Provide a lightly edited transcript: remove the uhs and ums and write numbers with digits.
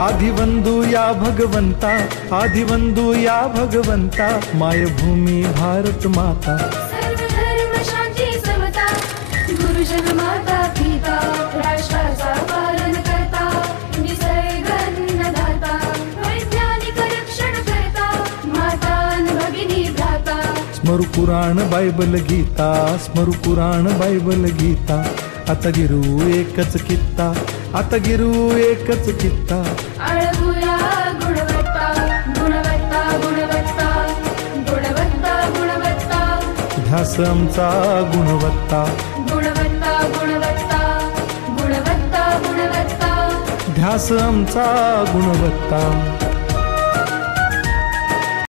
आदिवंदू या भगवंता, आदिवंदू या भगवंता, मायभूमी भारत माता. सर्व धर्म शांती समता, गुरुजन माता पिता, राष्ट्राचा पालन करता, निसर्ग अन्नदाता, वैज्ञानिक रक्षण करता, माता अन भगिनी भ्राता. स्मरू पुराण बायबल गीता, स्मरू पुराण बायबल गीता. आता गिरू एकच कित्ता, आता गिरू एकच कित्ता. आळवूया गुणवत्ता, गुणवत्ता, गुणवत्ता, गुणवत्ता, गुणवत्ता. ध्यास आमचा गुणवत्ता, गुणवत्ता, गुणवत्ता, गुणवत्ता, गुणवत्ता. ध्यास आमचा गुणवत्ता.